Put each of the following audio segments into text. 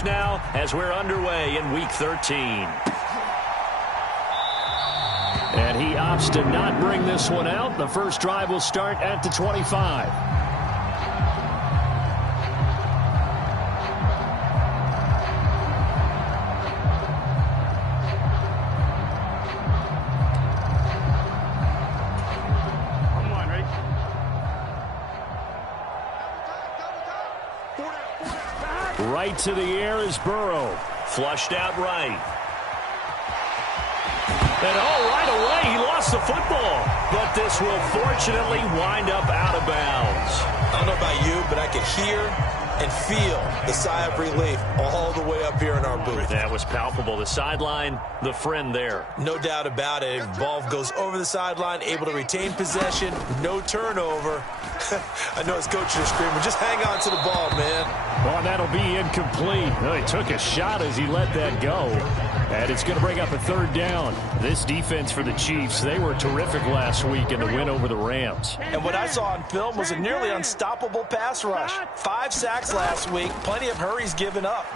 stretch now as we're underway in Week 13. And he opts to not bring this one out. The first drive will start at the 25. Right to the air is Burrow. Flushed out right. And right away, he lost the football. But this will fortunately wind up out of bounds. I don't know about you, but I could hear and feel the sigh of relief all the way up here in our booth. That was palpable. The sideline, the friend there. No doubt about it. Ball goes over the sideline, able to retain possession, no turnover. I know his coach is screaming, just hang on to the ball, man. Well, that'll be incomplete. Well, he took a shot as he let that go. And it's going to bring up a third down. This defense for the Chiefs, they were terrific last week in the win over the Rams. And what I saw on film was a nearly unstoppable pass rush. 5 sacks last week, plenty of hurries given up.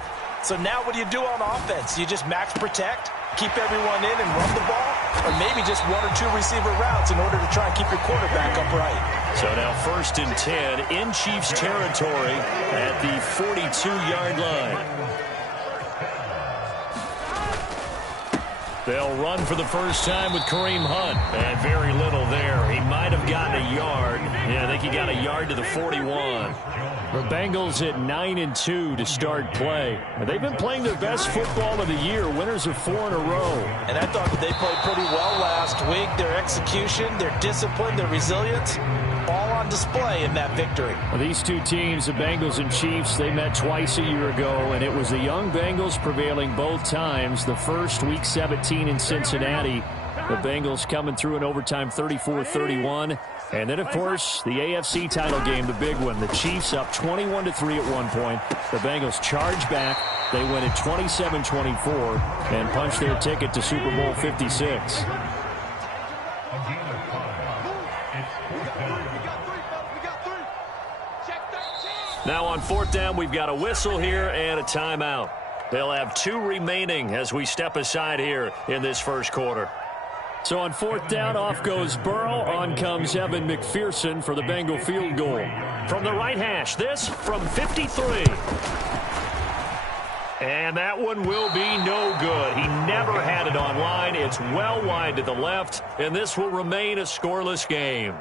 So now what do you do on offense? You just max protect, keep everyone in and run the ball, or maybe just 1 or 2 receiver routes in order to try and keep your quarterback upright. So now 1st and 10 in Chiefs territory at the 42-yard line. They'll run for the first time with Kareem Hunt. And very little there. He might have gotten a yard. Yeah, I think he got a yard to the 41. The Bengals at 9-2 to start play. They've been playing their best football of the year. Winners of 4 in a row. And I thought that they played pretty well last week. Their execution, their discipline, their resilience, all on display in that victory. Well, these two teams, the Bengals and Chiefs, they met twice a year ago, and it was the young Bengals prevailing both times. The first, Week 17 in Cincinnati. The Bengals coming through in overtime 34-31. And then, of course, the AFC title game, the big one. The Chiefs up 21-3 at one point. The Bengals charge back. They win it 27-24 and punch their ticket to Super Bowl 56. Now on 4th down, we've got a whistle here and a timeout. They'll have 2 remaining as we step aside here in this first quarter. So on 4th down, off goes Burrow. On comes Evan McPherson for the Bengal field goal. From the right hash, this from 53. And that one will be no good. He never had it on line. It's well wide to the left, and this will remain a scoreless game.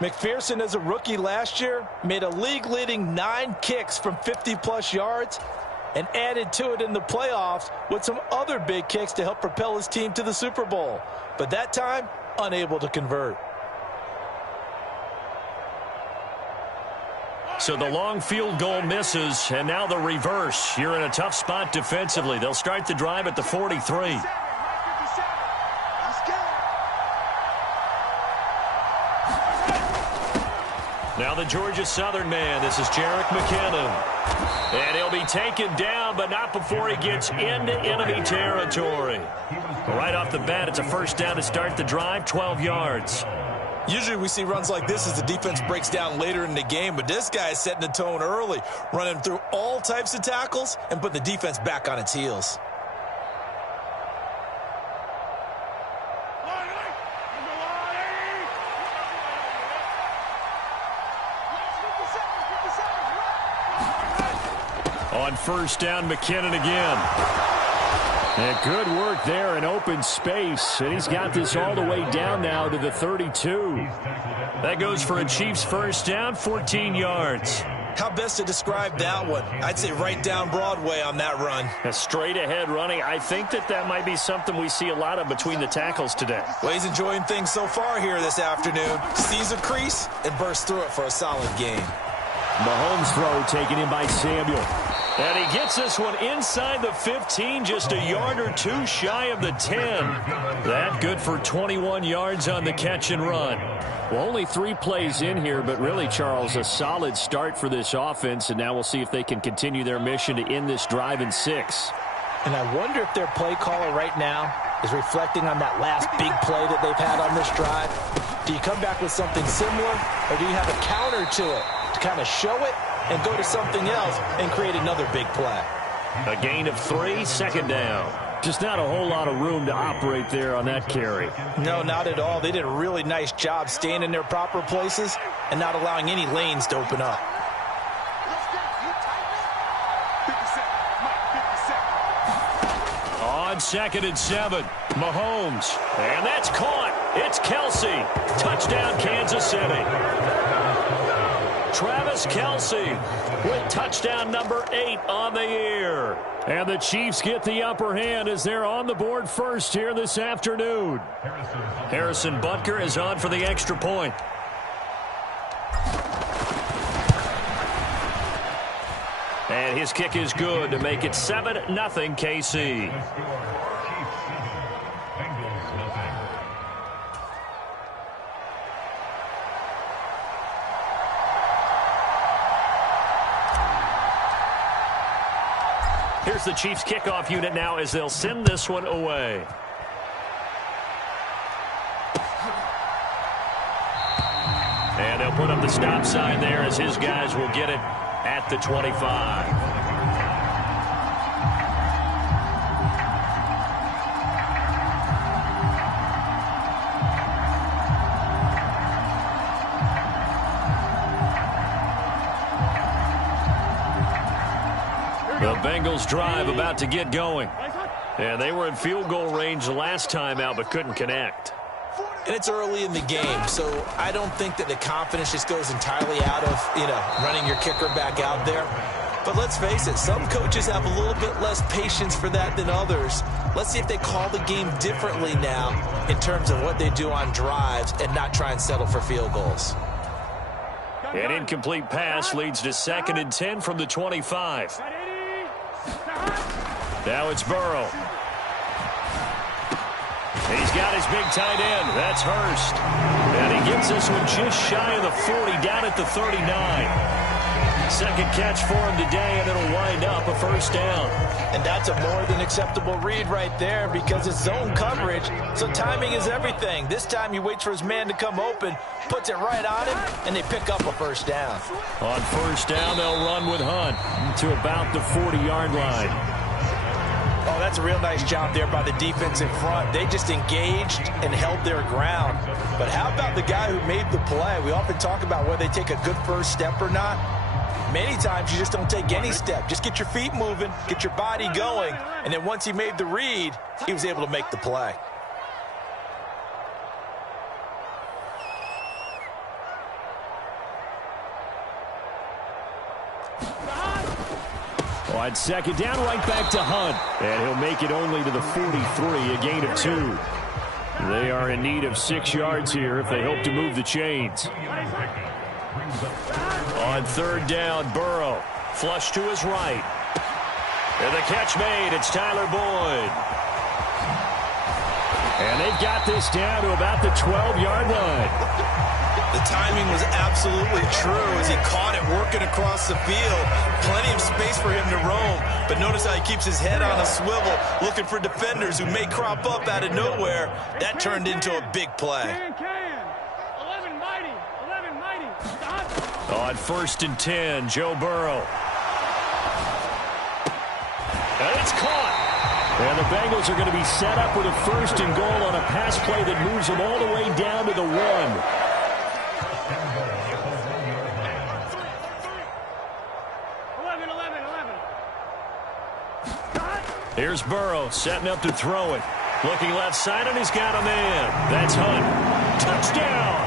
McPherson, as a rookie last year, made a league-leading 9 kicks from 50-plus yards and added to it in the playoffs with some other big kicks to help propel his team to the Super Bowl. But that time, unable to convert. So the long field goal misses, and now the reverse. You're in a tough spot defensively. They'll start the drive at the 43. Now the Georgia Southern man. This is Jerick McKinnon. And he'll be taken down, but not before he gets into enemy territory. Right off the bat, it's a first down to start the drive, 12 yards. Usually we see runs like this as the defense breaks down later in the game, but this guy is setting the tone early, running through all types of tackles and putting the defense back on its heels. On first down, McKinnon again. And good work there in open space. And he's got this all the way down now to the 32. That goes for a Chiefs first down, 14 yards. How best to describe that one? I'd say right down Broadway on that run. A straight ahead running. I think that might be something we see a lot of between the tackles today. Well, he's enjoying things so far here this afternoon. Sees a crease and bursts through it for a solid game. Mahomes throw taken in by Samuel. And he gets this one inside the 15, just a yard or 2 shy of the 10. That good for 21 yards on the catch and run. Well, only 3 plays in here, but really, Charles, a solid start for this offense. And now we'll see if they can continue their mission to end this drive in 6. And I wonder if their play caller right now is reflecting on that last big play that they've had on this drive. Do you come back with something similar, or do you have a counter to it to kind of show it and go to something else and create another big play? A gain of 3, second down. Just not a whole lot of room to operate there on that carry. No, not at all. They did a really nice job staying in their proper places and not allowing any lanes to open up. On 2nd and 7, Mahomes. And that's caught. It's Kelsey. Touchdown, Kansas City. Travis Kelsey with touchdown number 8 on the year. And the Chiefs get the upper hand as they're on the board first here this afternoon. Harrison Butker is on for the extra point. And his kick is good to make it 7-0 KC. Here's the Chiefs kickoff unit now as they'll send this one away. And they'll put up the stop sign there as his guys will get it at the 25. The Bengals drive about to get going. And they were in field goal range the last time out but couldn't connect. And it's early in the game, so I don't think that the confidence just goes entirely out of, running your kicker back out there. But let's face it, some coaches have a little bit less patience for that than others. Let's see if they call the game differently now in terms of what they do on drives and not try and settle for field goals. An incomplete pass leads to 2nd and 10 from the 25. Now it's Burrow. He's got his big tight end. That's Hurst. And he gets this one just shy of the 40, down at the 39. Second catch for him today, and it'll wind up a first down. And that's a more than acceptable read right there because it's zone coverage, so timing is everything. This time he waits for his man to come open, puts it right on him, and they pick up a first down. On first down, they'll run with Hunt to about the 40-yard line. Oh, that's a real nice job there by the defense in front. They just engaged and held their ground. But how about the guy who made the play? We often talk about whether they take a good first step or not. Many times you just don't take any step. Just get your feet moving, get your body going, and then once he made the read, he was able to make the play. On 2nd down, right back to Hunt. And he'll make it only to the 43, a gain of 2. They are in need of 6 yards here if they hope to move the chains. On 3rd down, Burrow. Flush to his right. And the catch made. It's Tyler Boyd. And they've got this down to about the 12-yard line. The timing was absolutely true as he caught it working across the field. Plenty of space for him to roam. But notice how he keeps his head on a swivel, looking for defenders who may crop up out of nowhere. That turned into a big play. 11 mighty. On 1st and 10, Joe Burrow. And it's caught. And the Bengals are going to be set up with a 1st and goal on a pass play that moves them all the way down to the 1. Here's Burrow setting up to throw it. Looking left side, and he's got a man. That's Hunt. Touchdown!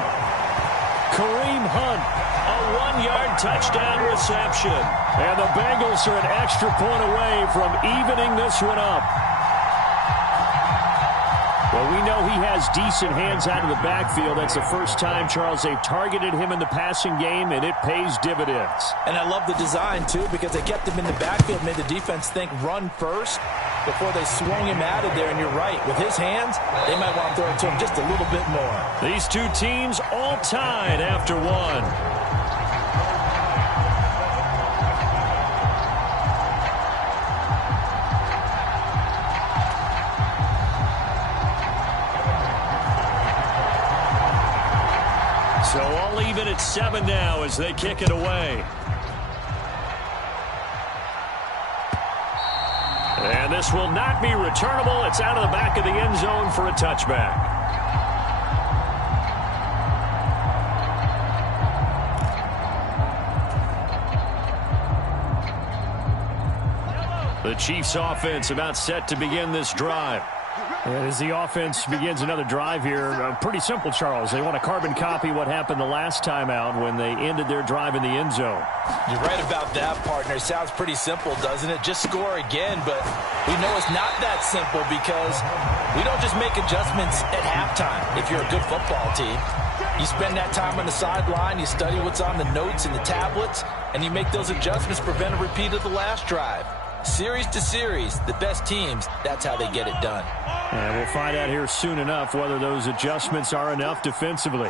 Kareem Hunt, a 1-yard touchdown reception. And the Bengals are an extra point away from evening this one up. Well, we know he has decent hands out of the backfield. That's the first time, Charles, they've targeted him in the passing game, and it pays dividends. And I love the design, too, because they kept him in the backfield, made the defense think run first before they swung him out of there. And you're right, with his hands, they might want to throw it to him just a little bit more. These two teams all tied after 1. So all even at 7 now as they kick it away. And this will not be returnable. It's out of the back of the end zone for a touchback. The Chiefs offense about set to begin this drive. As the offense begins another drive here, pretty simple, Charles. They want to carbon copy what happened the last time out when they ended their drive in the end zone. You're right about that, partner. Sounds pretty simple, doesn't it? Just score again, but we know it's not that simple because we don't just make adjustments at halftime if you're a good football team. You spend that time on the sideline, you study what's on the notes and the tablets, and you make those adjustments to prevent a repeat of the last drive. Series to series, the best teams, that's how they get it done. And we'll find out here soon enough whether those adjustments are enough defensively.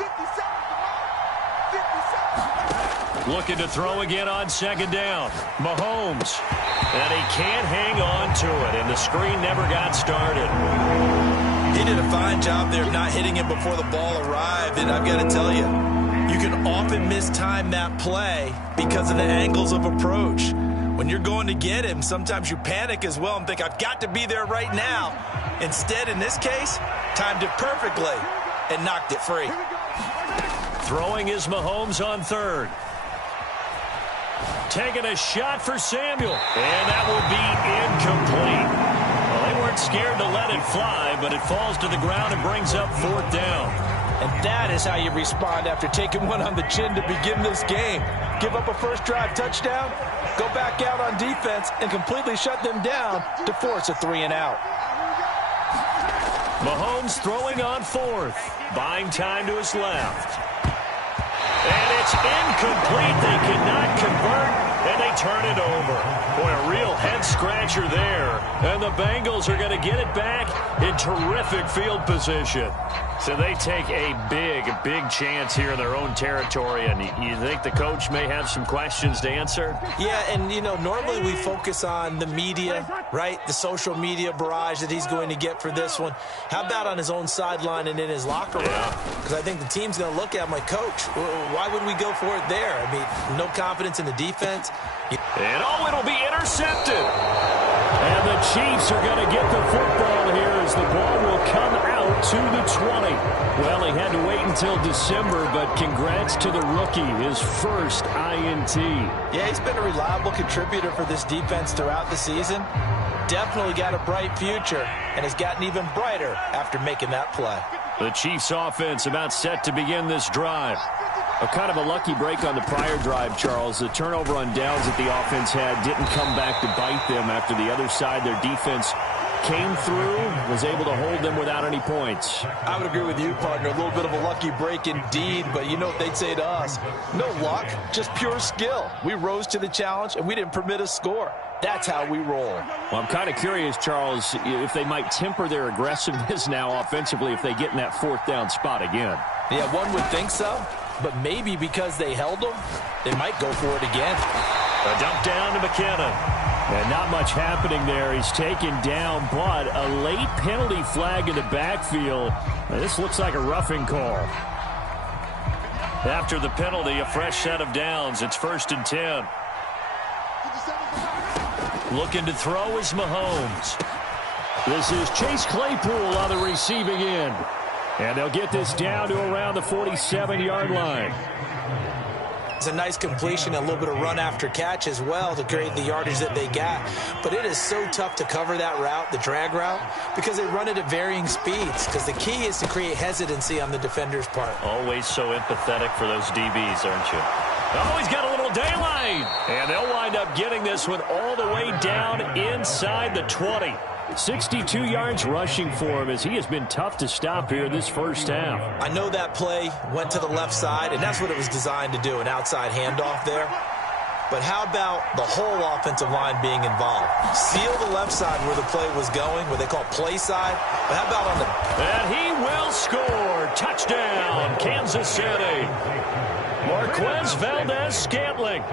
Looking to throw again on second down. Mahomes. And he can't hang on to it, and the screen never got started. He did a fine job there of not hitting him before the ball arrived, and I've got to tell you, you can often mistime that play because of the angles of approach. When you're going to get him, sometimes you panic as well and think, I've got to be there right now. Instead, in this case, timed it perfectly and knocked it free. Throwing is Mahomes on third. Taking a shot for Samuel. And that will be incomplete. Well, they weren't scared to let it fly, but it falls to the ground and brings up fourth down. And that is how you respond after taking one on the chin to begin this game. Give up a first drive touchdown, go back out on defense, and completely shut them down to force a 3-and-out. Mahomes throwing on fourth. Buying time to his left. And it's incomplete. They cannot convert, and they turn it over. Boy, a real head-scratcher there. And the Bengals are going to get it back in terrific field position. So they take a big chance here in their own territory, and you think the coach may have some questions to answer? Yeah, and, you know, normally we focus on the media, right? The social media barrage that he's going to get for this one. How about on his own sideline and in his locker room? Because I think the team's going to look at him like, Coach, why would we go for it there? I mean, no confidence in the defense. And, it'll be intercepted. And the Chiefs are going to get the football here as the ball will come out to the 20. Well, he had to wait until December, but congrats to the rookie, his first INT. Yeah, he's been a reliable contributor for this defense throughout the season. Definitely got a bright future, and has gotten even brighter after making that play. The Chiefs offense about set to begin this drive. A kind of a lucky break on the prior drive, Charles. The turnover on downs that the offense had didn't come back to bite them after the other side. Their defense came through, was able to hold them without any points. I would agree with you, partner. A little bit of a lucky break indeed, but you know what they'd say to us? No luck, just pure skill. We rose to the challenge, and we didn't permit a score. That's how we roll. Well, I'm kind of curious, Charles, if they might temper their aggressiveness now offensively if they get in that fourth down spot again. Yeah, one would think so. But maybe because they held them, they might go for it again. A dump down to McKinnon. And not much happening there. He's taken down, but a late penalty flag in the backfield. Now, this looks like a roughing call. After the penalty, a fresh set of downs. It's 1st and 10. Looking to throw is Mahomes. This is Chase Claypool on the receiving end. And they'll get this down to around the 47-yard line. It's a nice completion, a little bit of run after catch as well to create the yardage that they got. But it is so tough to cover that route, the drag route, because they run it at varying speeds. Because the key is to create hesitancy on the defender's part. Always so empathetic for those DBs, aren't you? Oh, he's got a little daylight. And they'll wind up getting this one all the way down inside the 20. 62 yards rushing for him as he has been tough to stop here this first half. I know that play went to the left side, and that's what it was designed to do, an outside handoff there. But how about the whole offensive line being involved? Seal the left side where the play was going, what they call play side. But how about on the... And he will score. Touchdown, Kansas City. Marquez Valdez-Scantling,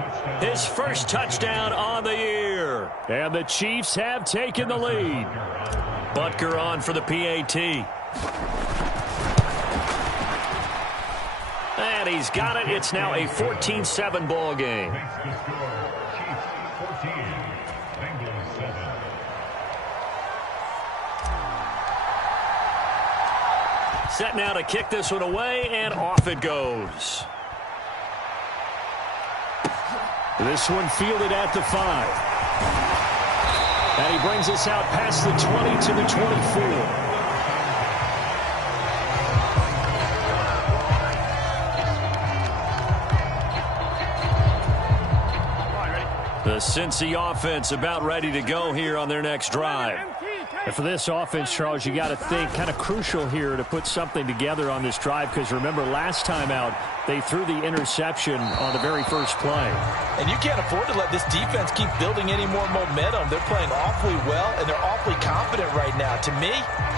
his first touchdown on the year. And the Chiefs have taken the lead. Butker on for the PAT. And he's got it. It's now a 14-7 ball game. Set now to kick this one away, and off it goes. This one fielded at the 5. And he brings us out past the 20 to the 24. The Cincy offense about ready to go here on their next drive. And for this offense, Charles, you got to think kind of crucial here to put something together on this drive, because remember last time out they threw the interception on the very first play. And you can't afford to let this defense keep building any more momentum. They're playing awfully well, and they're awfully confident right now. To me,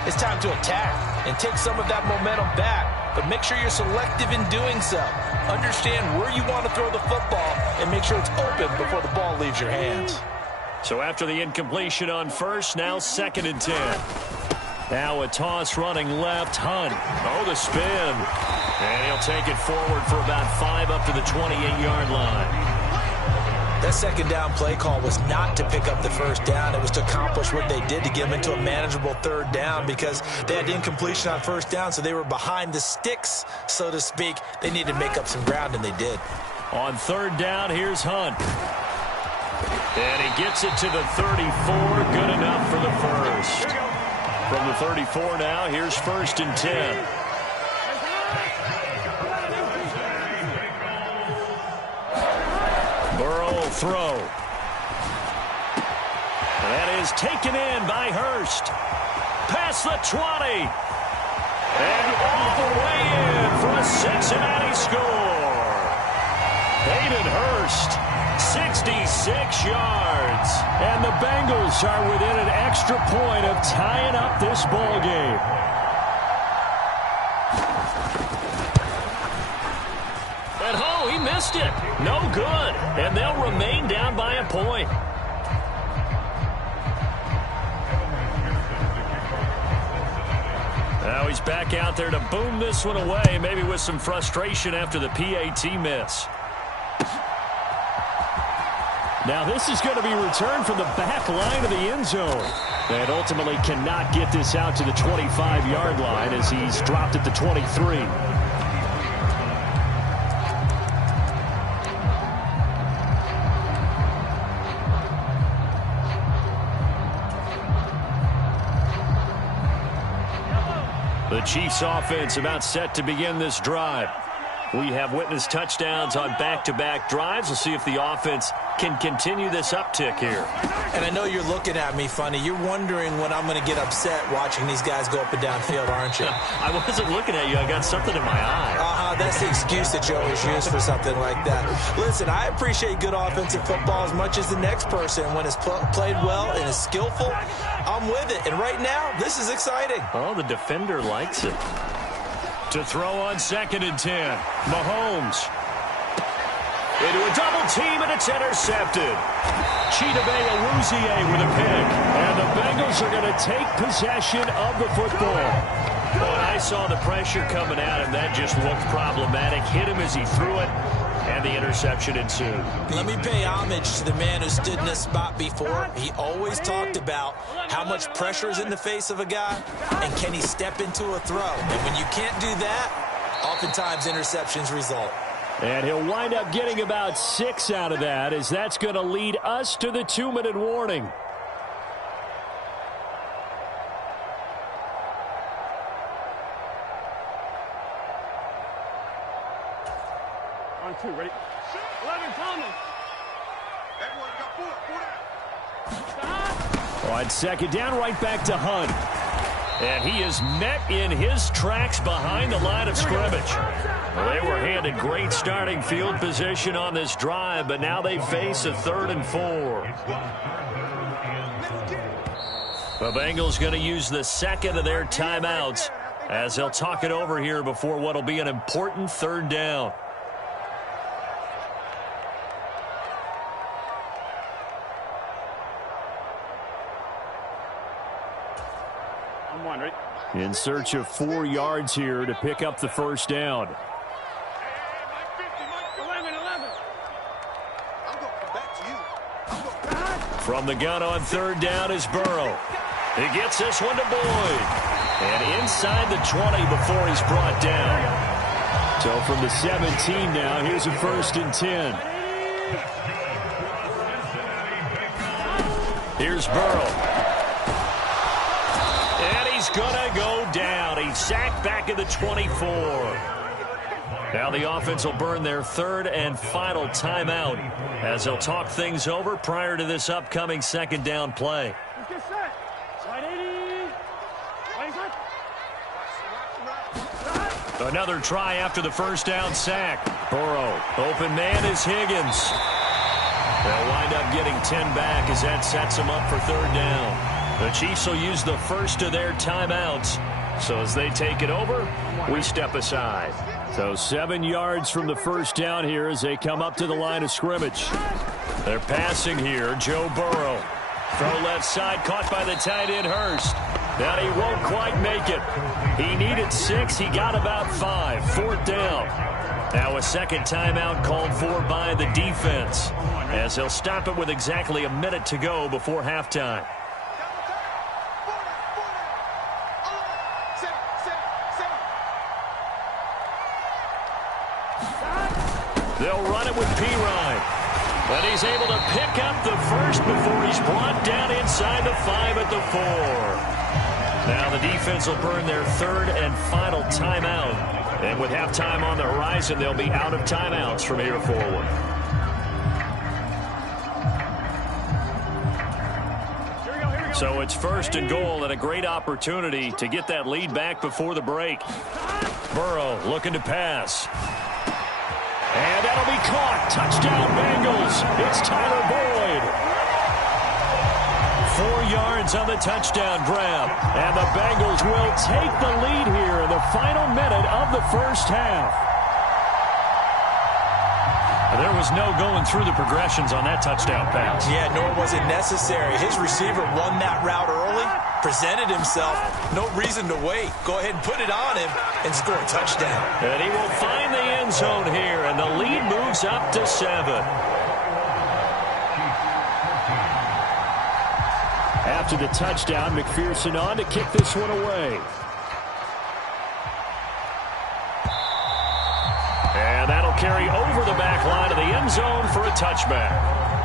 it's time to attack and take some of that momentum back, but make sure you're selective in doing so. Understand where you want to throw the football and make sure it's open before the ball leaves your hands. So after the incompletion on first, now 2nd and 10. Now a toss running left. Hunt. Oh, the spin. And he'll take it forward for about 5 up to the 28-yard line. That second down play call was not to pick up the first down. It was to accomplish what they did to get them into a manageable 3rd down, because they had incompletion on 1st down, so they were behind the sticks, so to speak. They needed to make up some ground, and they did. On 3rd down, here's Hunt. And he gets it to the 34. Good enough for the first. From the 34 now, here's 1st and 10. Burrow will throw. That is taken in by Hurst. Past the 20. And all the way in for a Cincinnati score. Hayden Hurst, 66 yards. And the Bengals are within an extra point of tying up this ball game. And oh, he missed it. No good. And they'll remain down by a point. Now he's back out there to boom this one away, maybe with some frustration after the PAT miss. Now this is going to be returned from the back line of the end zone. And ultimately cannot get this out to the 25-yard line as he's dropped at the 23. The Chiefs offense about set to begin this drive. We have witnessed touchdowns on back-to-back drives. We'll see if the offense can continue this uptick here. And I know you're looking at me funny. You're wondering when I'm going to get upset watching these guys go up and down field, aren't you? I wasn't looking at you. I got something in my eye. That's the excuse that you always use for something like that. Listen, I appreciate good offensive football as much as the next person. When it's played well and is skillful, I'm with it. And right now, this is exciting. Oh, the defender likes it. To throw on 2nd and 10. Mahomes. Into a double team, and it's intercepted. Chidobe Awuzie with a pick. And the Bengals are going to take possession of the football. Well, I saw the pressure coming at him. That just looked problematic. Hit him as he threw it, and the interception ensued. Let me pay homage to the man who stood in this spot before. He always talked about how much pressure is in the face of a guy, and can he step into a throw. And when you can't do that, oftentimes interceptions result. And he'll wind up getting about 6 out of that, as that's going to lead us to the 2-minute warning. On 2, ready? 11, Thomas. Everyone got 4 On 2nd down, right back to Hunt. And he is met in his tracks behind the line of scrimmage. Well, they were handed great starting field position on this drive, but now they face a 3rd and 4. The Bengals going to use the 2nd of their timeouts as they'll talk it over here before what will be an important 3rd down. In search of 4 yards here to pick up the 1st down. 11. I'm going to come back to you. From the gun on 3rd down is Burrow. He gets this one to Boyd. And inside the 20 before he's brought down. So from the 17 now, here's a 1st and 10. Here's Burrow. And he's going to go down. He's sacked back at the 24. Now the offense will burn their 3rd and final timeout as they'll talk things over prior to this upcoming 2nd down play. Another try after the 1st down sack. Burrow, open man is Higgins. They'll wind up getting 10 back as that sets them up for 3rd down. The Chiefs will use the first of their timeouts. So as they take it over, we step aside. So 7 yards from the 1st down here as they come up to the line of scrimmage. They're passing here. Joe Burrow. Throw left side, caught by the tight end Hurst. Now he won't quite make it. He needed 6. He got about 5. 4th down. Now a 2nd timeout called for by the defense as he'll stop it with exactly a minute to go before halftime. They'll run it with Pirine. But he's able to pick up the first before he's brought down inside the 5 at the 4. Now the defense will burn their 3rd and final timeout. And with halftime on the horizon, they'll be out of timeouts from here forward. So it's 1st and goal and a great opportunity to get that lead back before the break. Burrow looking to pass. And that'll be caught. Touchdown Bengals. It's Tyler Boyd. 4 yards on the touchdown grab. And the Bengals will take the lead here in the final minute of the 1st half. There was no going through the progressions on that touchdown pass. Yeah, nor was it necessary. His receiver won that route early, presented himself. No reason to wait. Go ahead and put it on him and score a touchdown. And he will find the end zone here, and the lead moves up to 7. After the touchdown, McPherson on to kick this one away. And that'll carry over the back line of the end zone for a touchback.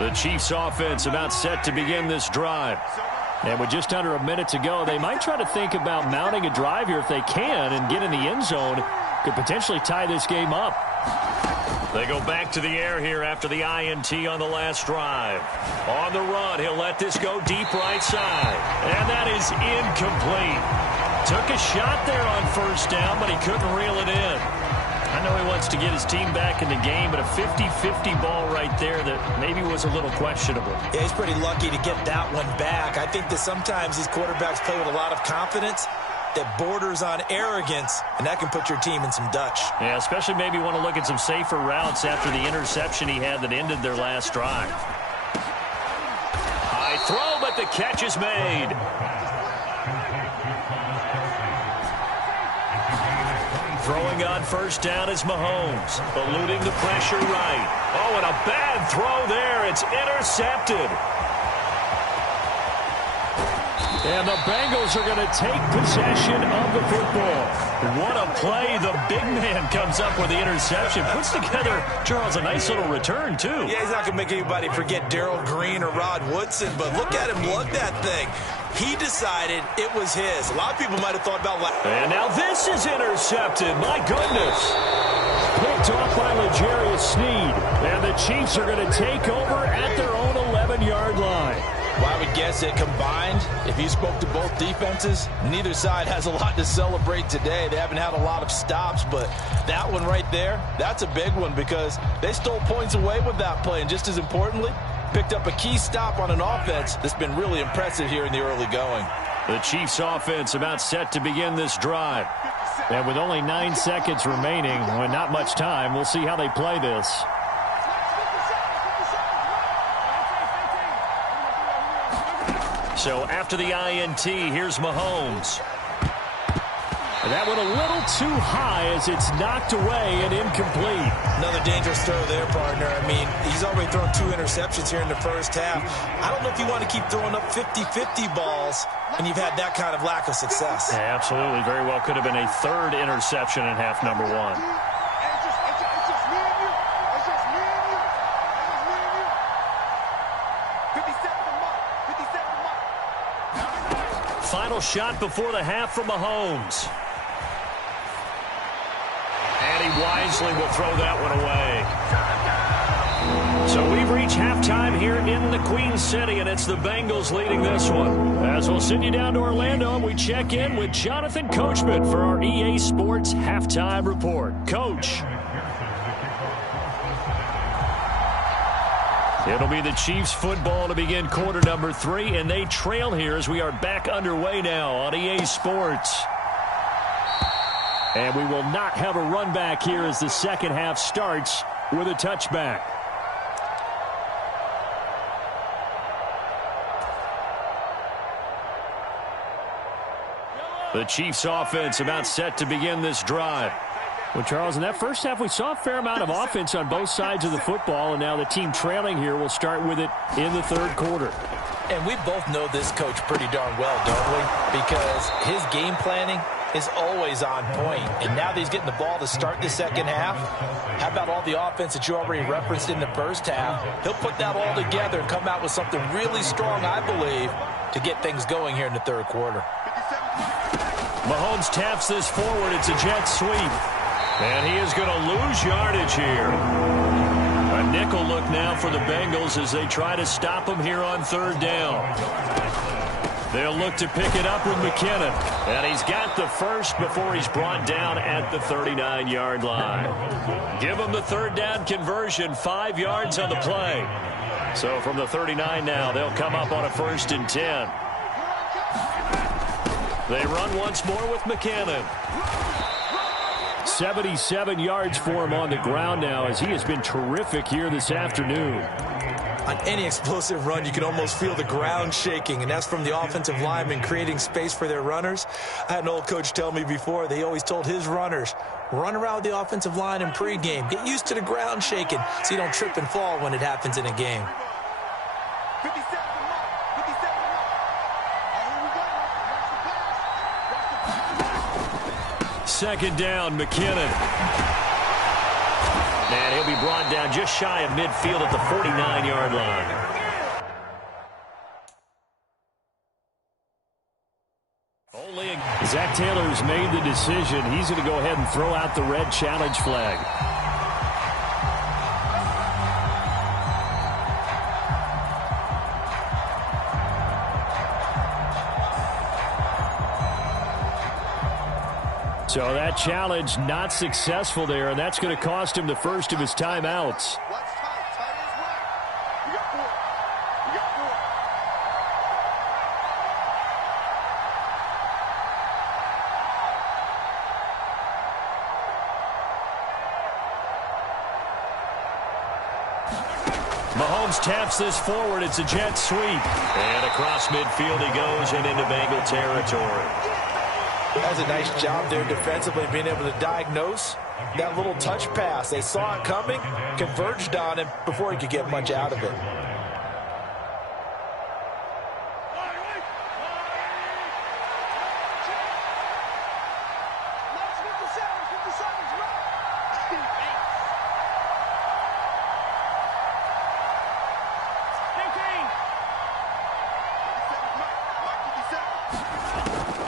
The Chiefs offense about set to begin this drive. And with just under a minute to go, they might try to think about mounting a drive here if they can and get in the end zone. Could potentially tie this game up. They go back to the air here after the INT on the last drive. On the run, he'll let this go deep right side. And that is incomplete. Took a shot there on 1st down, but he couldn't reel it in. I know he wants to get his team back in the game, but a 50-50 ball right there that maybe was a little questionable. Yeah, he's pretty lucky to get that one back. I think that sometimes these quarterbacks play with a lot of confidence that borders on arrogance, and that can put your team in some Dutch. Yeah, especially maybe want to look at some safer routes after the interception he had that ended their last drive. High throw, but the catch is made. Throwing on 1st down is Mahomes, eluding the pressure right. Oh, and a bad throw there. It's intercepted. And the Bengals are going to take possession of the football. What a play. The big man comes up with the interception. Puts together, Charles, a nice little return, too. Yeah, he's not going to make anybody forget Darrell Green or Rod Woodson, but look at him lug that thing. He decided it was his. A lot of people might have thought about that. And now this is intercepted. My goodness. Picked off by L'Jarius Sneed. And the Chiefs are going to take over at their own 11-yard line. Well, I would guess that combined, if you spoke to both defenses, neither side has a lot to celebrate today. They haven't had a lot of stops, but that one right there, that's a big one because they stole points away with that play. And just as importantly, picked up a key stop on an offense that's been really impressive here in the early going. The Chiefs offense about set to begin this drive. And with only 9 seconds remaining, when not much time, we'll see how they play this. So after the INT, here's Mahomes. That one a little too high as it's knocked away and incomplete. Another dangerous throw there, partner. I mean, he's already thrown 2 interceptions here in the first half. I don't know if you want to keep throwing up 50-50 balls and you've had that kind of lack of success. Yeah, absolutely. Very well could have been a 3rd interception in half number 1. Final shot before the half from Mahomes. And he wisely will throw that one away. So we've reached halftime here in the Queen City, and it's the Bengals leading this one. As we'll send you down to Orlando, and we check in with Jonathan Coachman for our EA Sports Halftime Report. Coach. It'll be the Chiefs football to begin quarter number 3, and they trail here as we are back underway now on EA Sports. And we will not have a run back here as the second half starts with a touchback. The Chiefs offense about set to begin this drive. Well, Charles, in that first half, we saw a fair amount of offense on both sides of the football, and now the team trailing here will start with it in the 3rd quarter. And we both know this coach pretty darn well, don't we? Because his game planning is always on point. And now that he's getting the ball to start the second half, how about all the offense that you already referenced in the first half? He'll put that all together and come out with something really strong, I believe, to get things going here in the 3rd quarter. Mahomes taps this forward. It's a jet sweep. And he is going to lose yardage here. A nickel look now for the Bengals as they try to stop him here on 3rd down. They'll look to pick it up with McKinnon. And he's got the first before he's brought down at the 39-yard line. Give him the 3rd down conversion, 5 yards on the play. So from the 39 now, they'll come up on a 1st and 10. They run once more with McKinnon. 77 yards for him on the ground now as he has been terrific here this afternoon. On any explosive run, you can almost feel the ground shaking, and that's from the offensive linemen creating space for their runners. I had an old coach tell me before, they always told his runners, run around the offensive line in pregame. Get used to the ground shaking so you don't trip and fall when it happens in a game. 2nd down, McKinnon. And he'll be brought down just shy of midfield at the 49-yard line. Zach Taylor's made the decision. He's going to go ahead and throw out the red challenge flag. So that challenge not successful there, and that's going to cost him the first of his timeouts. Mahomes taps this forward. It's a jet sweep. And across midfield he goes and into Bengal territory. That was a nice job there defensively, being able to diagnose that little touch pass. They saw it coming, converged on him before he could get much out of it.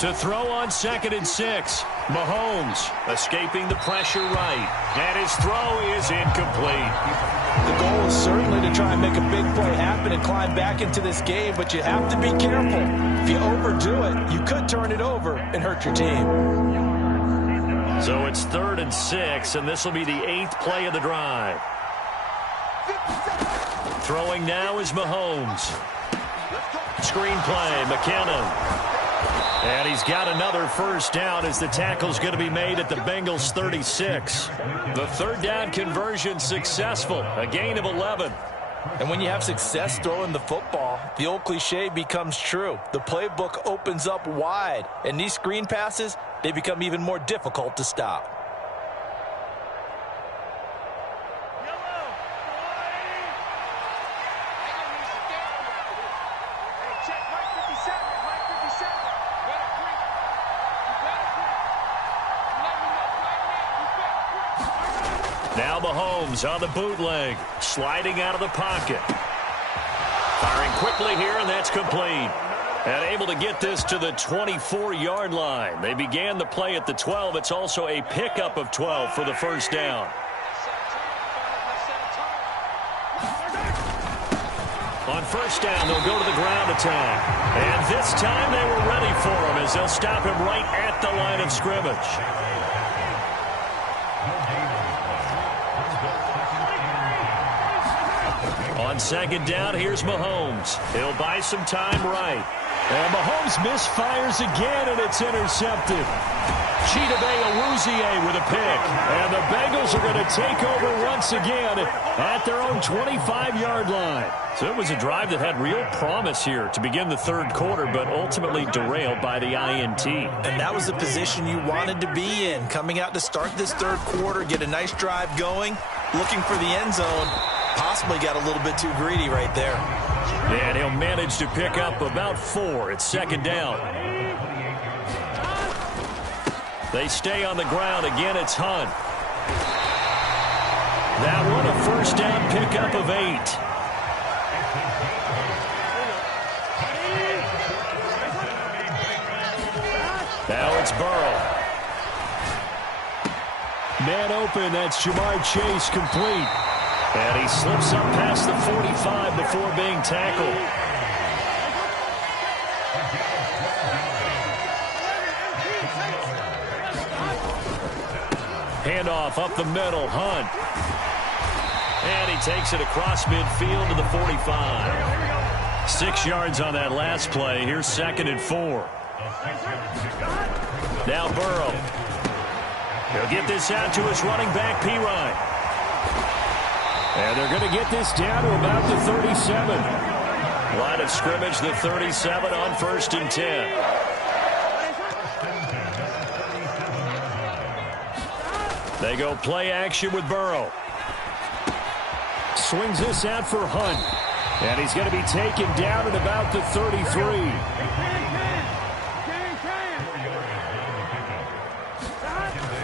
To throw on 2nd and 6. Mahomes escaping the pressure right. And his throw is incomplete. The goal is certainly to try and make a big play happen and climb back into this game, but you have to be careful. If you overdo it, you could turn it over and hurt your team. So it's 3rd and 6, and this will be the 8th play of the drive. Throwing now is Mahomes. Screen play, McKinnon. And he's got another first down as the tackle's going to be made at the Bengals 36. The third down conversion successful, a gain of 11. And when you have success throwing the football, the old cliche becomes true. The playbook opens up wide, and these screen passes, they become even more difficult to stop. Now Mahomes on the bootleg, sliding out of the pocket. Firing quickly here, and that's complete. And able to get this to the 24-yard line. They began the play at the 12. It's also a pickup of 12 for the first down. On first down, they'll go to the ground attack. And this time they were ready for him as they'll stop him right at the line of scrimmage. On second down, here's Mahomes. He'll buy some time right. And Mahomes misfires again, and it's intercepted. Chidobe Awuzie with a pick. And the Bengals are going to take over once again at their own 25-yard line. So it was a drive that had real promise here to begin the third quarter, but ultimately derailed by the INT. And that was the position you wanted to be in. Coming out to start this third quarter, get a nice drive going, looking for the end zone. Possibly got a little bit too greedy right there. And he'll manage to pick up about 4 at second down. They stay on the ground. Again, it's Hunt. That one a first down pickup of 8. Now it's Burrow. Man open, that's Jamar Chase, complete. And he slips up past the 45 before being tackled. Handoff up the middle, Hunt. And he takes it across midfield to the 45. 6 yards on that last play. Here's second and 4. Now Burrow. He'll get this out to his running back, Pirine. And they're going to get this down to about the 37. Line of scrimmage, the 37 on first and 10. They go play action with Burrow. Swings this out for Hunt. And he's going to be taken down at about the 33.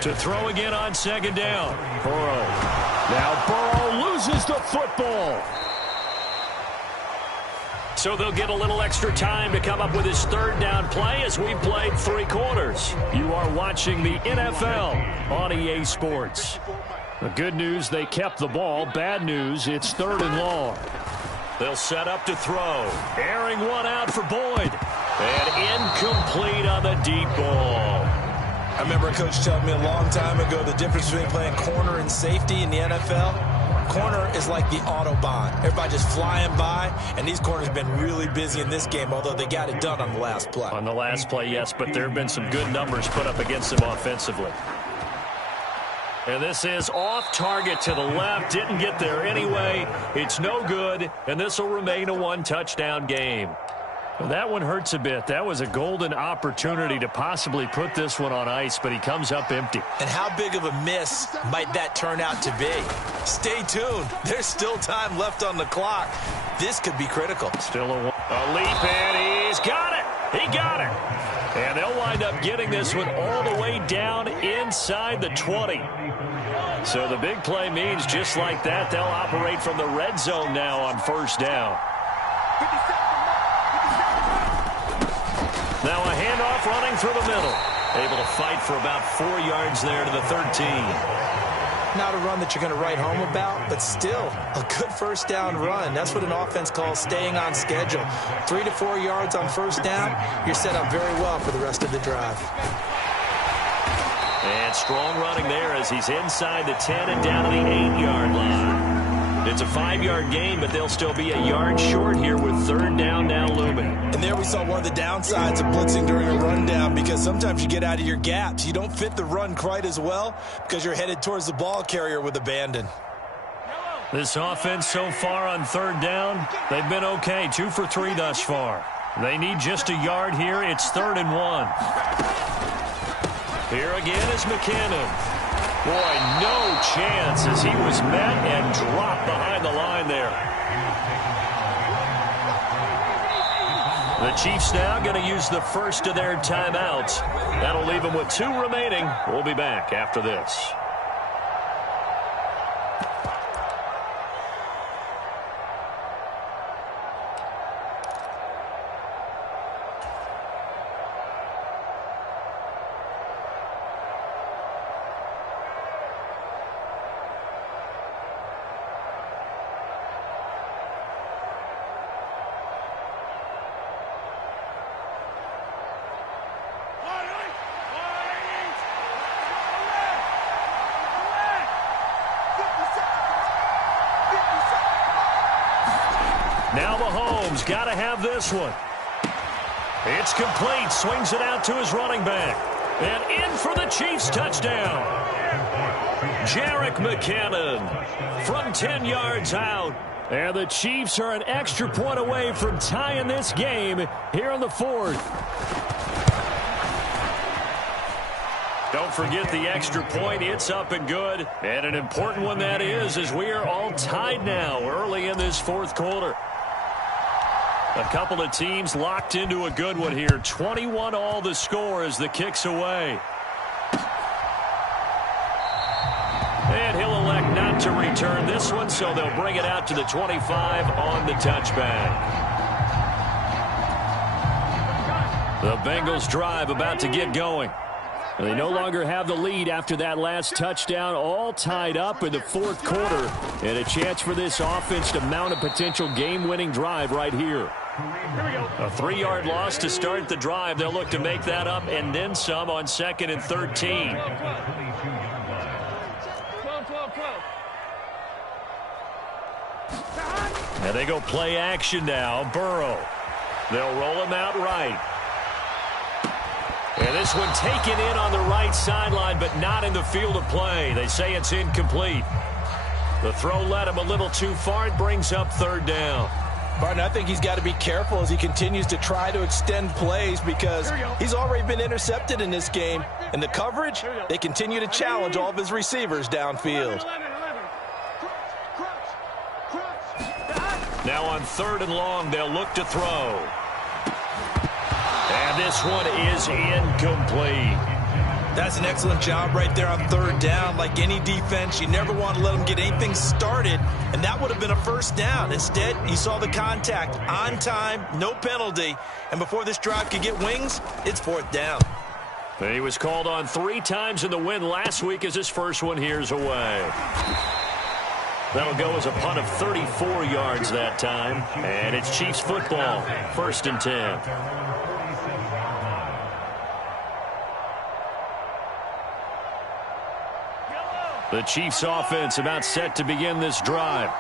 To throw again on second down. Burrow. Now Burrow loses the football. So they'll get a little extra time to come up with his third down play as we played 3 quarters. You are watching the NFL on EA Sports. The good news, they kept the ball. Bad news, it's third and long. They'll set up to throw. Airing one out for Boyd. And incomplete on the deep ball. I remember a coach telling me a long time ago the difference between playing corner and safety in the NFL. Corner is like the Autobahn. Everybody just flying by, and these corners have been really busy in this game, although they got it done on the last play. On the last play, yes, but there have been some good numbers put up against them offensively. And this is off target to the left. Didn't get there anyway. It's no good, and this will remain a 1-touchdown game. Well, that one hurts a bit. That was a golden opportunity to possibly put this one on ice, but he comes up empty. And how big of a miss might that turn out to be? Stay tuned. There's still time left on the clock. This could be critical. Still a leap, and he's got it. He got it. And they'll wind up getting this one all the way down inside the 20. So the big play means just like that, they'll operate from the red zone now on first down. Now a handoff running through the middle. Able to fight for about 4 yards there to the 13. Not a run that you're going to write home about, but still a good first down run. That's what an offense calls staying on schedule. 3 to 4 yards on first down, you're set up very well for the rest of the drive. And strong running there as he's inside the 10 and down to the 8-yard line. It's a 5-yard gain, but they'll still be a yard short here with third down now looming. And there we saw one of the downsides of blitzing during a rundown, because sometimes you get out of your gaps. You don't fit the run quite as well because you're headed towards the ball carrier with abandon. This offense so far on third down, they've been okay. 2 for 3 thus far. They need just a yard here. It's 3rd and 1. Here again is McKinnon. Boy, no chance as he was met and dropped behind the line there. The Chiefs now going to use the first of their timeouts. That'll leave them with 2 remaining. We'll be back after this. Now Mahomes got to have this one. It's complete. Swings it out to his running back. And in for the Chiefs touchdown. Jerick McKinnon from 10 yards out. And the Chiefs are an extra point away from tying this game here in the 4th. Don't forget the extra point. It's up and good. And an important one that is, as we are all tied now early in this 4th quarter. A couple of teams locked into a good one here. 21 all the score as the kick's away. And he'll elect not to return this one, so they'll bring it out to the 25 on the touchback. The Bengals drive about to get going. They no longer have the lead after that last touchdown, all tied up in the 4th quarter. And a chance for this offense to mount a potential game-winning drive right here. A 3-yard loss to start the drive. They'll look to make that up and then some on 2nd and 13. 12. And they go play action now. Burrow. They'll roll him out right. And this one taken in on the right sideline, but not in the field of play. They say it's incomplete. The throw led him a little too far. It brings up 3rd down. Barton, I think he's got to be careful as he continues to try to extend plays, because he's already been intercepted in this game. And the coverage, they continue to challenge all of his receivers downfield. Now on 3rd and long, they'll look to throw. And this one is incomplete. That's an excellent job right there on 3rd down. Like any defense, you never want to let them get anything started, and that would have been a 1st down. Instead, you saw the contact on time, no penalty, and before this drive could get wings, it's 4th down. He was called on 3 times in the win last week as his first one here's away. That'll go as a punt of 34 yards that time, and it's Chiefs football, 1st and 10. The Chiefs offense about set to begin this drive.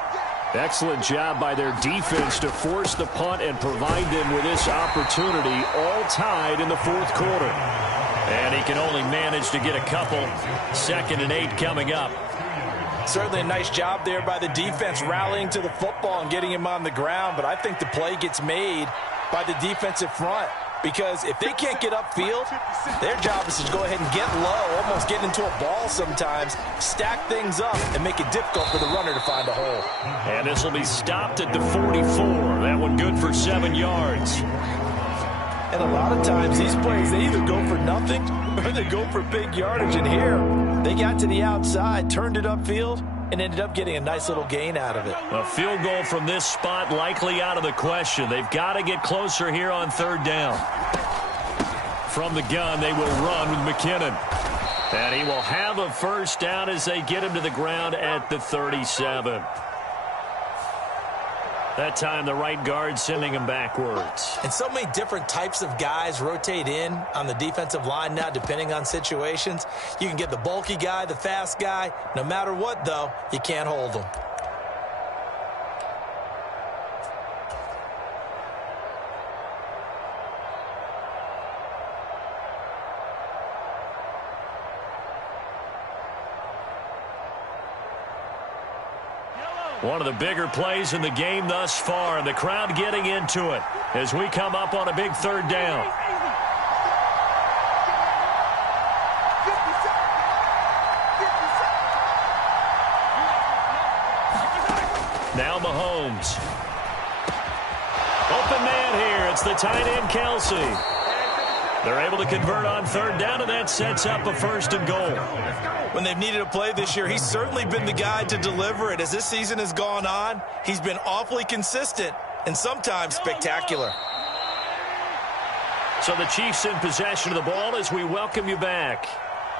Excellent job by their defense to force the punt and provide them with this opportunity, all tied in the 4th quarter. And he can only manage to get a couple. 2nd and 8 coming up. Certainly a nice job there by the defense rallying to the football and getting him on the ground, but I think the play gets made by the defensive front. Because if they can't get upfield, their job is to go ahead and get low, almost get into a ball sometimes, stack things up, and make it difficult for the runner to find a hole. And this will be stopped at the 44. That one good for 7 yards. And a lot of times these plays, they either go for nothing or they go for big yardage. And here, they got to the outside, turned it upfield, and ended up getting a nice little gain out of it. A field goal from this spot likely out of the question. They've got to get closer here on 3rd down. From the gun, they will run with McKinnon. And he will have a 1st down as they get him to the ground at the 37. That time, the right guard sending him backwards. And so many different types of guys rotate in on the defensive line now, depending on situations. You can get the bulky guy, the fast guy. No matter what, though, you can't hold them. One of the bigger plays in the game thus far, and the crowd getting into it as we come up on a big third down. Now Mahomes. Open man here. It's the tight end, Kelsey. They're able to convert on third down, and that sets up a 1st and goal. When they've needed a play this year, he's certainly been the guy to deliver it. As this season has gone on, he's been awfully consistent and sometimes spectacular. So the Chiefs in possession of the ball as we welcome you back.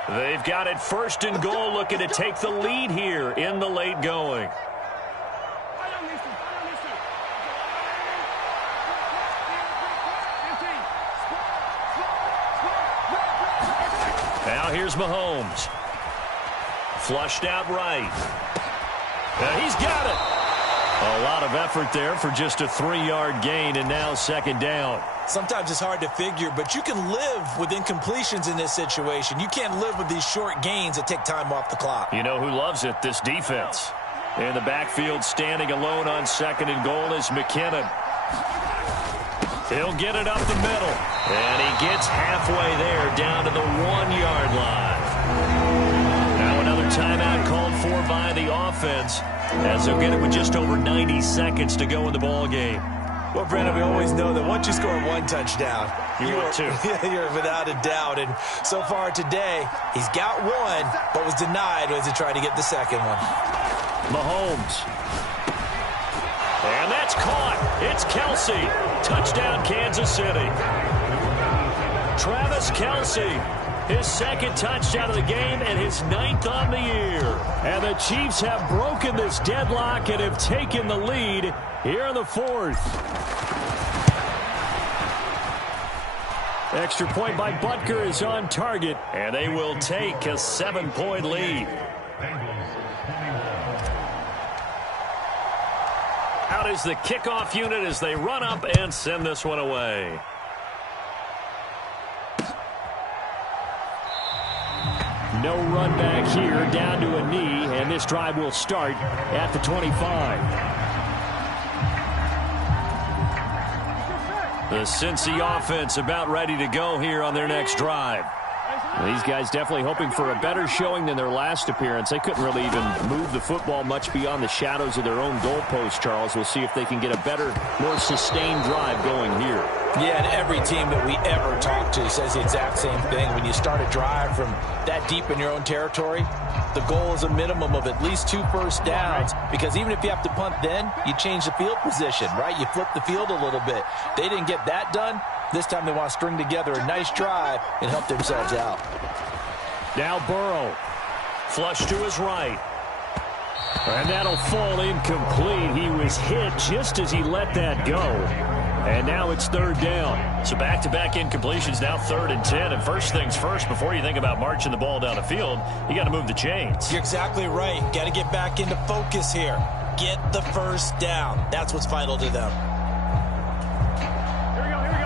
They've got it 1st and goal, looking to take the lead here in the late going. Now here's Mahomes. Flushed out right. He's got it. A lot of effort there for just a 3-yard gain, and now 2nd down. Sometimes it's hard to figure, but you can live with incompletions in this situation. You can't live with these short gains that take time off the clock. You know who loves it? This defense. In the backfield, standing alone on 2nd and goal is McKinnon. He'll get it up the middle. And he gets halfway there, down to the 1-yard line. Now another timeout called for by the offense, as they'll get it with just over 90 seconds to go in the ball game. Well, Brandon, we always know that once you score 1 touchdown, you're without a doubt. And so far today, he's got 1, but was denied as he tried to get the 2nd one. Mahomes. And that's caught. It's Kelsey. Touchdown, Kansas City. Travis Kelsey, his 2nd touchdown of the game and his 9th on the year. And the Chiefs have broken this deadlock and have taken the lead here in the 4th. Extra point by Butker is on target, and they will take a 7-point lead. Out is the kickoff unit as they run up and send this one away. No run back here, down to a knee, and this drive will start at the 25. The Cincy offense about ready to go here on their next drive. These guys definitely hoping for a better showing than their last appearance. They couldn't really even move the football much beyond the shadows of their own goalpost, Charles. We'll see if they can get a better, more sustained drive going here. Yeah, and every team that we ever talk to says the exact same thing. When you start a drive from that deep in your own territory, the goal is a minimum of at least 2 first downs, because even if you have to punt then, you change the field position, right? You flip the field a little bit. They didn't get that done. This time they want to string together a nice drive and help themselves out. Now Burrow. Flush to his right. And that'll fall incomplete. He was hit just as he let that go. And now it's 3rd down. So back-to-back incompletions, now 3rd and 10. And first things first, before you think about marching the ball down the field, you got to move the chains. You're exactly right. Got to get back into focus here. Get the first down. That's what's vital to them.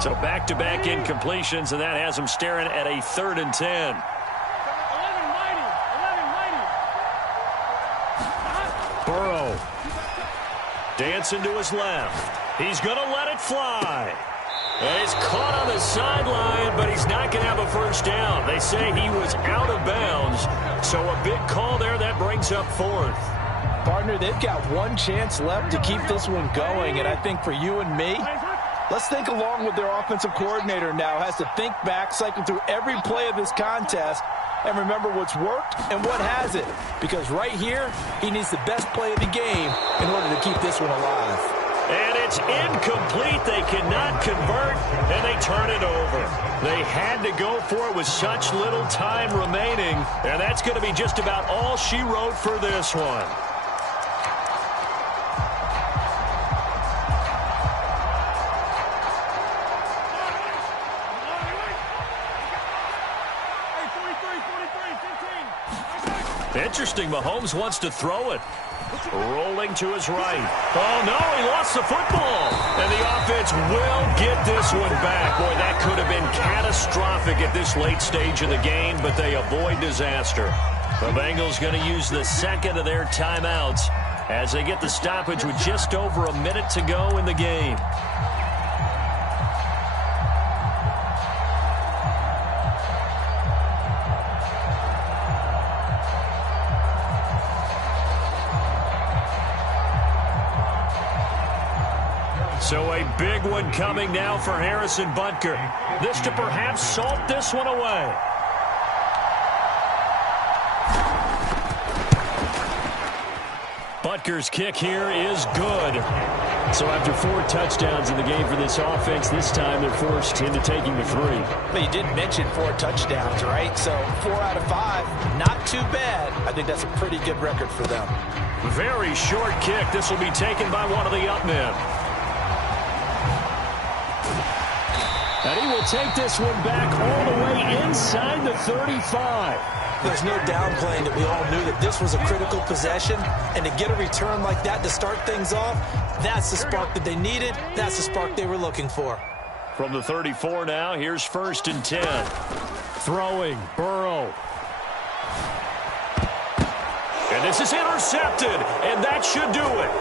So back-to-back incompletions, and that has them staring at a 3rd and 10. Burrow. Dancing to his left. He's going to let it fly. And he's caught on the sideline, but he's not going to have a first down. They say he was out of bounds. So a big call there that brings up 4th. Partner, they've got 1 chance left to keep this one going. And I think for you and me, let's think along with their offensive coordinator now. Has to think back, cycle through every play of this contest, and remember what's worked and what hasn't. Because right here, he needs the best play of the game in order to keep this one alive. And it's incomplete. They cannot convert, and they turn it over. They had to go for it with such little time remaining, and that's going to be just about all she wrote for this one. Interesting. Mahomes wants to throw it. Rolling to his right. Oh, no, he lost the football. And the offense will get this one back. Boy, that could have been catastrophic at this late stage of the game, but they avoid disaster. The Bengals going to use the 2nd of their timeouts as they get the stoppage with just over a minute to go in the game. So a big one coming now for Harrison Butker. This to perhaps salt this one away. Butker's kick here is good. So after 4 touchdowns in the game for this offense, this time they're forced into taking the 3. But you did mention 4 touchdowns, right? So 4 out of 5, not too bad. I think that's a pretty good record for them. Very short kick. This will be taken by one of the up men. And he will take this one back all the way inside the 35. There's no downplaying that we all knew that this was a critical possession, and to get a return like that to start things off, that's the spark that they needed. That's the spark they were looking for. From the 34 now, here's 1st and 10. Throwing, Burrow. And this is intercepted, and that should do it.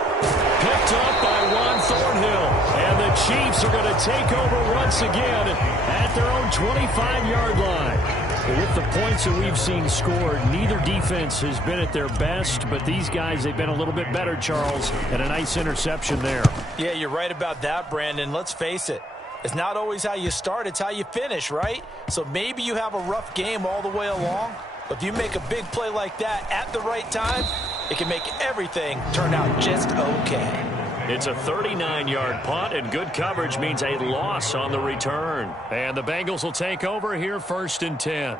Picked up by Juan Thornhill, and the Chiefs are going to take over once again at their own 25-yard line. With the points that we've seen scored, neither defense has been at their best, but these guys, they've been a little bit better, Charles, and a nice interception there. Yeah, you're right about that, Brandon. Let's face it. It's not always how you start, it's how you finish, right? So maybe you have a rough game all the way along, but if you make a big play like that at the right time, it can make everything turn out just okay. It's a 39-yard punt, and good coverage means a loss on the return. And the Bengals will take over here 1st and 10.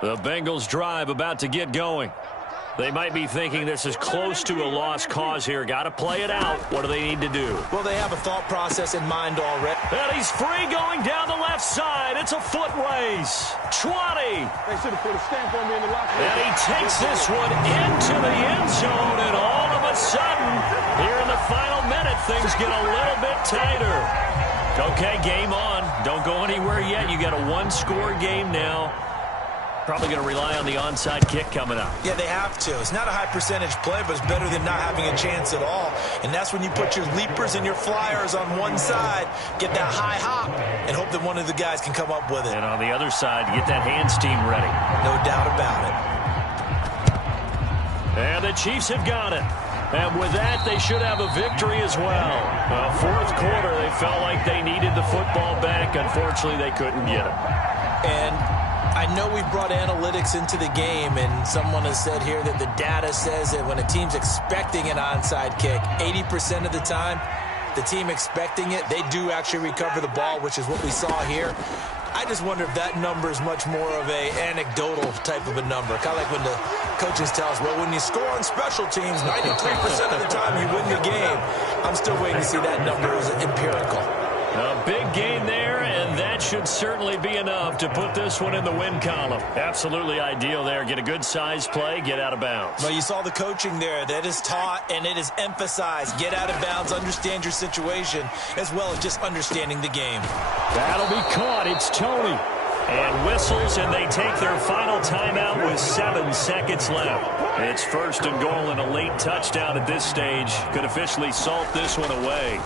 The Bengals drive about to get going. They might be thinking this is close to a lost cause here. Got to play it out. What do they need to do? Well, they have a thought process in mind already. And he's free going down the left side. It's a foot race. 20. They should have put a stamp on me in the locker room. And he takes this one into the end zone, and all of a sudden, here in the final minute, things get a little bit tighter. Okay, game on. Don't go anywhere yet. You got a 1-score game now. Probably going to rely on the onside kick coming up. Yeah, they have to. It's not a high percentage play, but it's better than not having a chance at all. And that's when you put your leapers and your flyers on one side, get that high hop, and hope that one of the guys can come up with it. And on the other side, get that hands team ready. No doubt about it. And the Chiefs have got it. And with that, they should have a victory as well. Fourth quarter, they felt like they needed the football back. Unfortunately, they couldn't get it. And I know we brought analytics into the game, and someone has said here that the data says that when a team's expecting an onside kick, 80% of the time, the team expecting it, they do actually recover the ball, which is what we saw here. I just wonder if that number is much more of a anecdotal type of a number. Kind of like when the coaches tell us, well, when you score on special teams, 93% of the time you win the game. I'm still waiting to see that number as empirical. A big gain there, and that should certainly be enough to put this one in the win column. Absolutely ideal there. Get a good size play, get out of bounds. Well, you saw the coaching there. That is taught and it is emphasized. Get out of bounds, understand your situation, as well as just understanding the game. That'll be caught. It's Tony. And whistles, and they take their final timeout with 7 seconds left. It's 1st and goal and a late touchdown at this stage. Could officially salt this one away.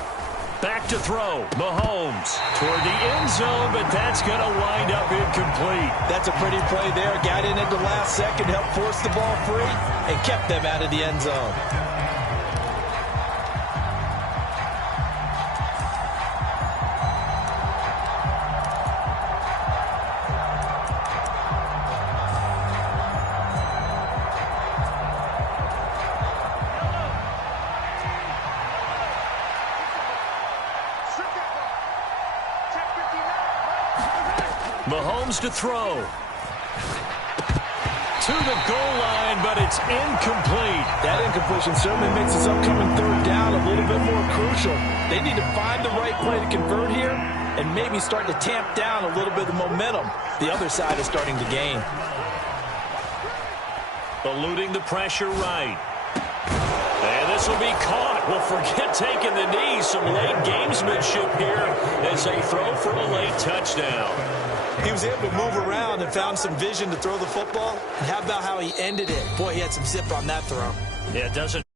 Back to throw. Mahomes toward the end zone, but that's going to wind up incomplete. That's a pretty play there. Got in at the last second, helped force the ball free, and kept them out of the end zone. Mahomes to throw. To the goal line, but it's incomplete. That incompletion certainly makes this upcoming 3rd down a little bit more crucial. They need to find the right play to convert here and maybe start to tamp down a little bit of momentum the other side is starting to gain. eluding the pressure right. And this will be caught. Well, forget taking the knee. Some late gamesmanship here as they throw for a late touchdown. He was able to move around and found some vision to throw the football. And how about how he ended it? Boy, he had some zip on that throw. Yeah, it doesn't.